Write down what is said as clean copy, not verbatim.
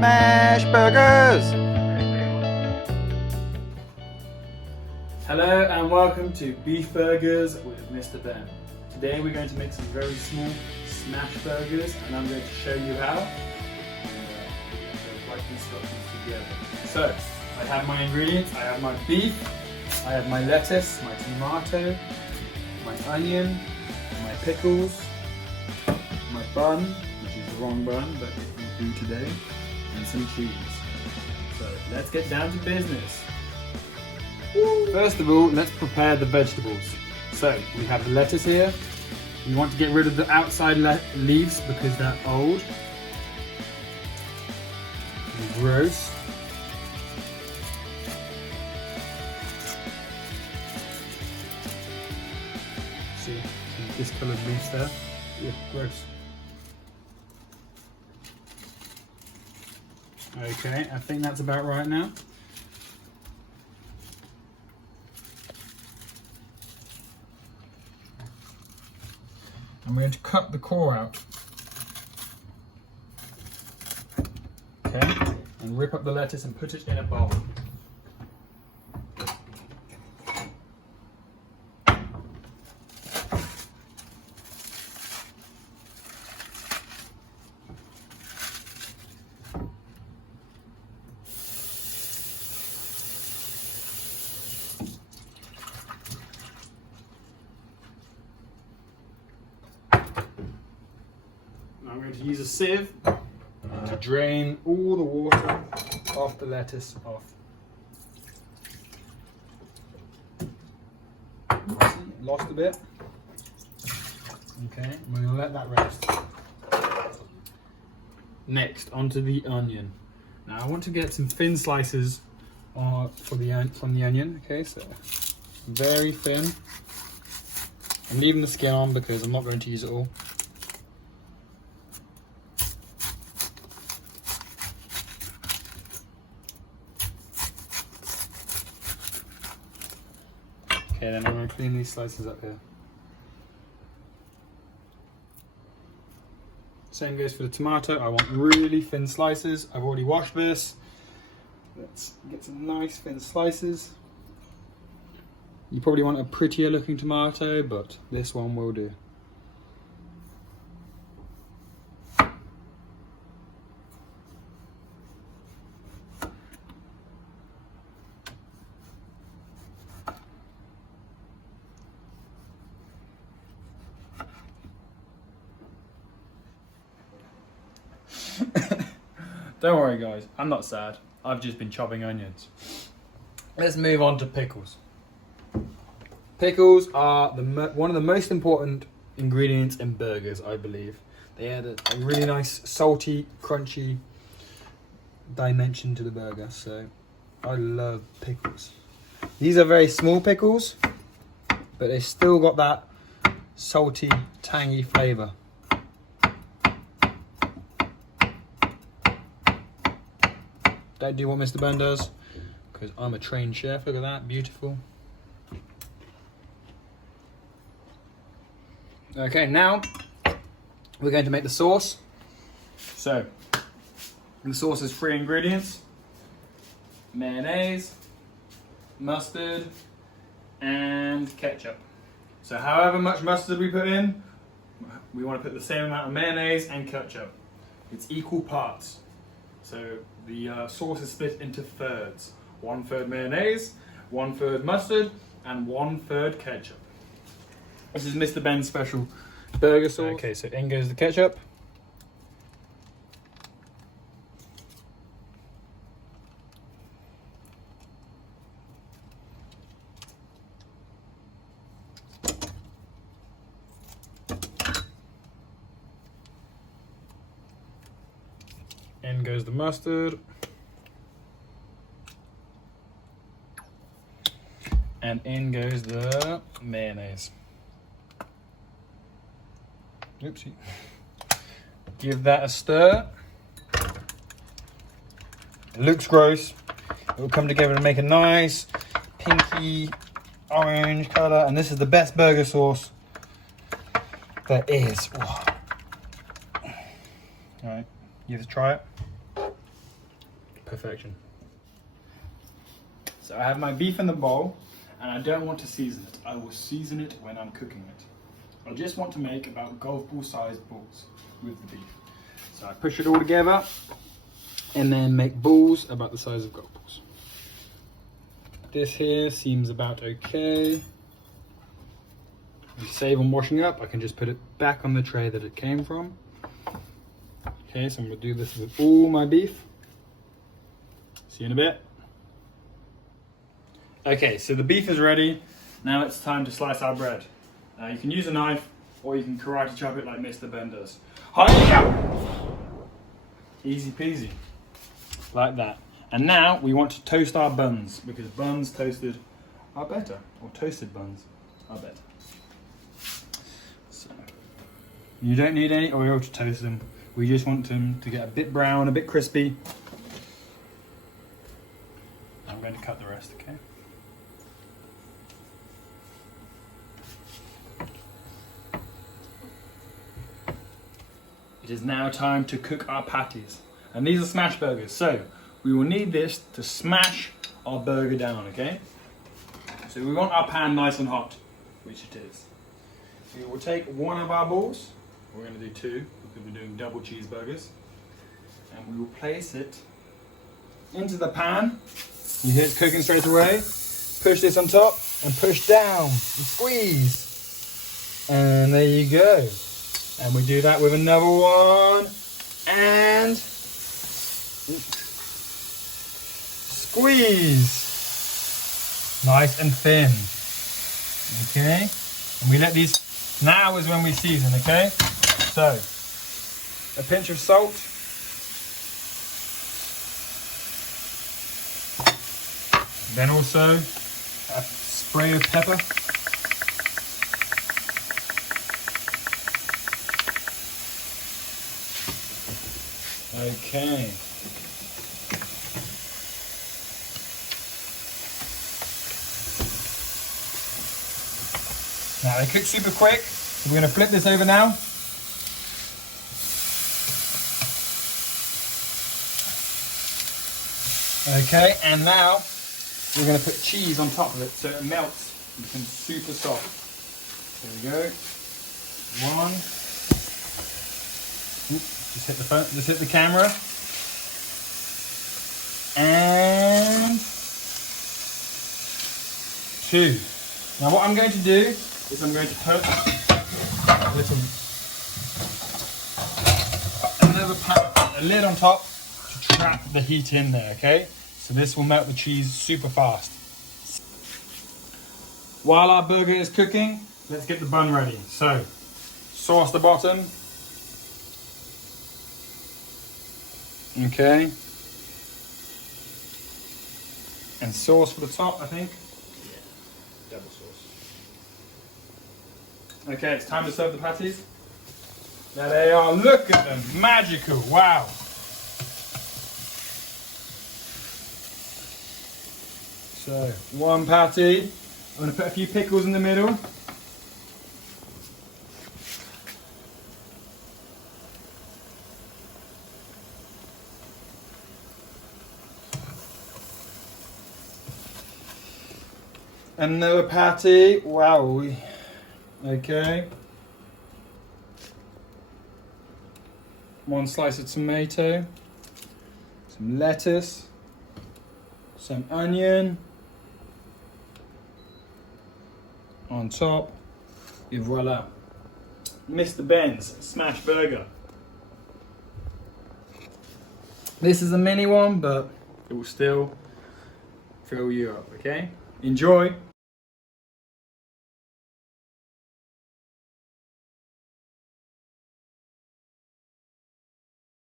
Smash Burgers! Hello and welcome to Beef Burgers with Mr. Ben. Today we're going to make some very small smash burgers and I'm going to show you how. And we're going to write instructions together. So, I have my ingredients. I have my beef, I have my lettuce, my tomato, my onion, my pickles, my bun, which is the wrong bun, but it will do today, and some cheese. So, let's get down to business. First of all, let's prepare the vegetables. So, we have the lettuce here. We want to get rid of the outside leaves because they're old and gross. See discolored leaves there? Yeah, gross. Okay, I think that's about right now. I'm going to cut the core out. Okay, and rip up the lettuce and put it in a bowl. I'm going to use a sieve to drain all the water off the lettuce off. Lost a bit. Okay, we're going to let that rest. Next, onto the onion. Now I want to get some thin slices from the onion. Okay, so very thin. I'm leaving the skin on because I'm not going to use it all. Okay, then I'm going to clean these slices up here. Same goes for the tomato. I want really thin slices. I've already washed this. Let's get some nice thin slices. You probably want a prettier looking tomato, but this one will do. Don't worry guys, I'm not sad. I've just been chopping onions. Let's move on to pickles. Pickles are one of the most important ingredients in burgers, I believe. They add a really nice salty, crunchy dimension to the burger, so I love pickles. These are very small pickles, but they still got that salty, tangy flavour. Don't do what Mr. Ben does, because I'm a trained chef. Look at that, beautiful. Okay, now we're going to make the sauce. So, the sauce is 3 ingredients: mayonnaise, mustard, and ketchup. So however much mustard we put in, we want to put the same amount of mayonnaise and ketchup. It's equal parts. So the sauce is split into thirds. 1/3 mayonnaise, 1/3 mustard, and 1/3 ketchup. This is Mr. Ben's special burger sauce. Okay, so in goes the ketchup. In goes the mustard. And in goes the mayonnaise. Oopsie. Give that a stir. It looks gross. It will come together to make a nice pinky orange colour. And this is the best burger sauce there is. Alright, you have to try it. perfection. So I have my beef in the bowl, and I don't want to season it. I will season it when I'm cooking it. I just want to make about golf ball sized balls with the beef. So I push it all together and then make balls about the size of golf balls. This here seems about okay. If you save on washing up, I can just put it back on the tray that it came from. Okay, so I'm gonna do this with all my beef. See you in a bit. Okay, so the beef is ready. Now it's time to slice our bread. You can use a knife, or you can karate chop it like Mr. Ben does. Easy peasy, like that. And now we want to toast our buns, because buns toasted are better, or toasted buns are better. So, you don't need any oil to toast them. We just want them to get a bit brown, a bit crispy. I'm going to cut the rest, okay? It is now time to cook our patties. And these are smash burgers, so we will need this to smash our burger down, okay? So we want our pan nice and hot, which it is. We will take one of our balls, we're going to do two, because we're doing double cheeseburgers, and we will place it into the pan. You hear it cooking straight away. Push this on top, and push down, and squeeze. And there you go. And we do that with another one, and squeeze. Nice and thin. Okay? And we let these, now is when we season, okay? So, a pinch of salt. Then also a spray of pepper. Okay. Now they cook super quick, so we're going to flip this over now. Okay, and now we're going to put cheese on top of it so it melts and becomes super soft. There we go. One. Just hit the phone, just hit the camera. And two. Now what I'm going to do is I'm going to put a lid on top to trap the heat in there, okay? So this will melt the cheese super fast. While our burger is cooking, let's get the bun ready. So, sauce the bottom. Okay. And sauce for the top, I think. Yeah, double sauce. Okay, it's time to serve the patties. There they are, look at them, magical, wow. So, one patty. I'm going to put a few pickles in the middle. Another patty, wow. Okay. One slice of tomato, some lettuce, some onion. On top, et voila. Mr. Ben's smash burger. This is a mini one, but it will still fill you up, okay? Enjoy.